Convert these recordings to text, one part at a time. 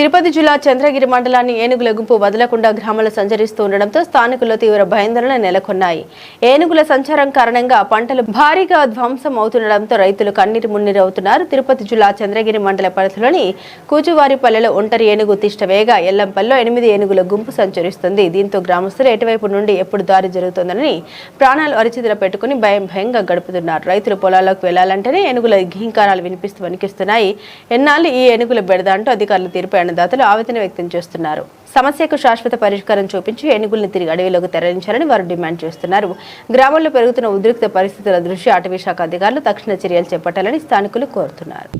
తిరుపతి జిల్లా చంద్రగిరి మండలాన్ని ఏనుగుల గుంపు వదలకుండా గ్రామాలు సంచరిస్తూ ఉండడంతో స్థానికుల్లో తీవ్ర భయాందోళన నెలకొన్నాయి. ఏనుగుల సంచారం కారణంగా పంటలు భారీగా ధ్వంసం అవుతుండడంతో రైతులు కన్నీరు మున్నీరవుతున్నారు. తిరుపతి జిల్లా చంద్రగిరి మండల పరిధిలోని కూచువారిపల్లెలో ఒంటరి ఏనుగు తిష్టవేగ ఎల్లంపల్లో 8 ఏనుగుల గుంపు సంచరిస్తుంది. దీంతో గ్రామస్తులు ఎటువైపు నుండి ఎప్పుడు దారి జరుగుతుందని ప్రాణాలు అరిచేతిలో పెట్టుకుని భయంగా గడుపుతున్నారు. రైతులు పొలాల్లోకి వెళ్లాలంటేనే ఏనుగుల ఘీంకారాలు వినిపిస్తూ వణికిస్తున్నాయి. ఎన్నాళ్ళు ఈ ఏనుగుల బెడద అంటూ అధికారులు తీర్పు దాతలు ఆవేదన వ్యక్తం చేస్తున్నారు. సమస్యకు శాశ్వత పరిష్కారం చూపించి ఏనుగుల్ని తిరిగి అడవిలోకి తరలించాలని వారు డిమాండ్ చేస్తున్నారు. గ్రామంలో పెరుగుతున్న ఉద్రిక్త పరిస్థితుల దృష్ట్యా అటవీ శాఖ అధికారులు తక్షణ చర్యలు చేపట్టాలని స్థానికులు కోరుతున్నారు.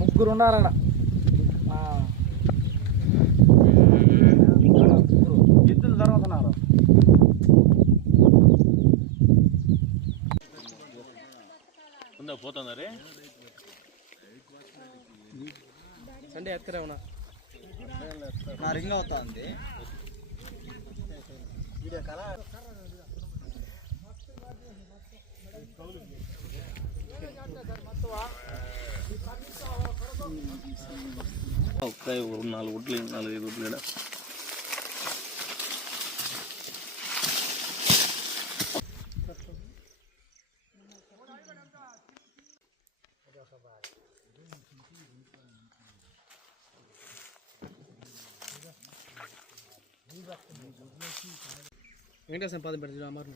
ముగ్గురు ఉన్నారన్న ఎద్దులు జరుగుతున్నారు. పోతుందరే సండే ఎత్తుకురా ఉన్నా నా రింగ్ అవుతుంది. ఒక 4 గుడ్లు 4-5 గుడ్లు వెంకటేశ్వర పాదం పెడతాడు అమ్మారు.